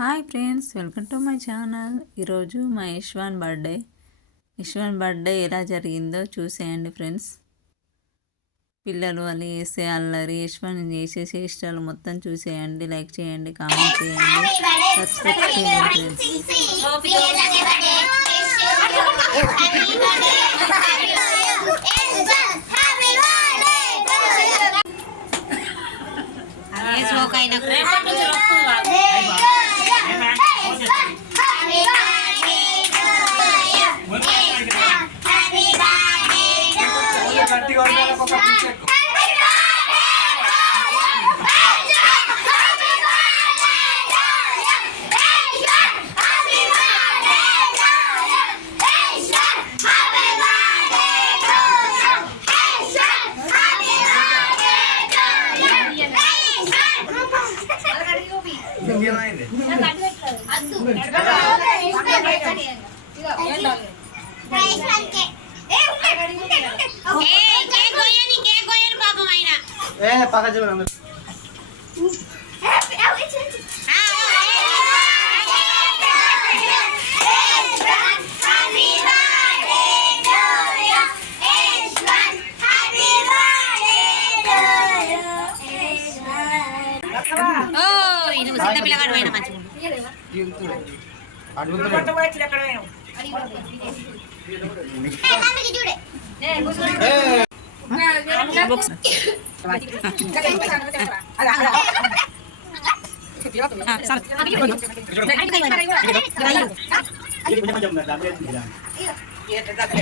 Hi friends, welcome to my channel. ఈరోజు మా Yashwan birthday ఎలా జరిగిందో చూసేయండి ఫ్రెండ్స్. పిల్లలు వాళ్ళు వేసే అల్లరి, యశ్వాన్ చేసే చేష్టాలు మొత్తం చూసేయండి. లైక్ చేయండి, కామెంట్ చేయండి, సబ్స్క్రైబ్ చేయండి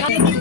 చూడండి.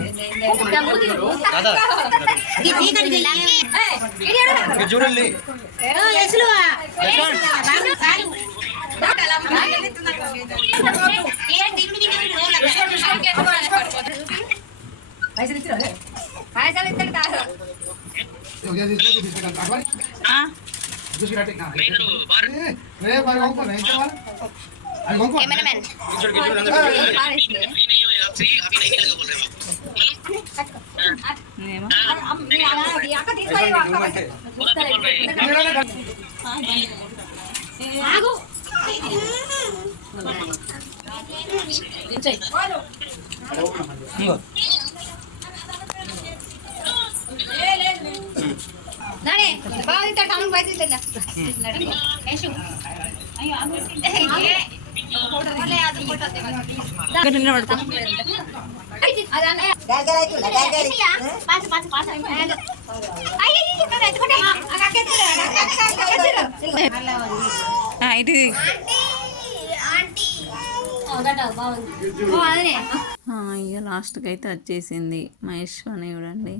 ఇక లాస్ట్కి అయితే వచ్చేసింది మా యశ్వాని. చూడండి,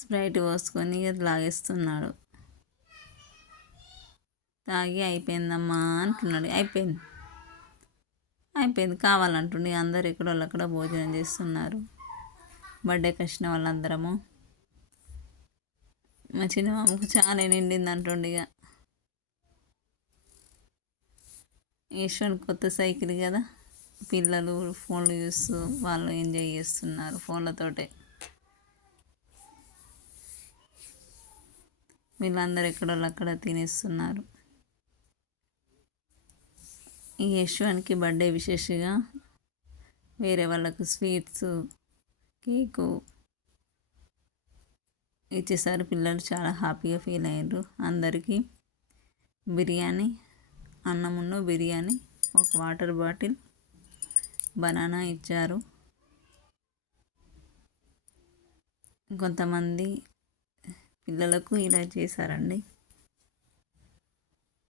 స్ప్రైట్ పోసుకొని లాగేస్తున్నాడు. తాగి అయిపోయిందమ్మా అంటున్నాడు. అయిపోయింది కావాలంటుండి. అందరు ఎక్కడోళ్ళక్కడ భోజనం చేస్తున్నారు. బర్త్డేకి వచ్చిన వాళ్ళందరము. మా చిన్నమామకు చాలా నిండింది అంటుండి. ఇక యశ్వాన్ కొత్త సైకిల్ కదా, పిల్లలు ఫోన్లు చూస్తూ వాళ్ళు ఎంజాయ్ చేస్తున్నారు ఫోన్లతోటే. వీళ్ళందరూ ఎక్కడోళ్ళు అక్కడ తినేస్తున్నారు. ఈ యశ్వాన్కి బర్త్డే విశేషంగా వేరే వాళ్ళకు స్వీట్స్, కేకు ఇచ్చేసారు. పిల్లలు చాలా హ్యాపీగా ఫీల్ అయ్యారు. అందరికీ బిర్యానీ, అన్నమును బిర్యానీ, ఒక వాటర్ బాటిల్, బనానా ఇచ్చారు. కొంతమంది పిల్లలకు ఇలా చేశారండి.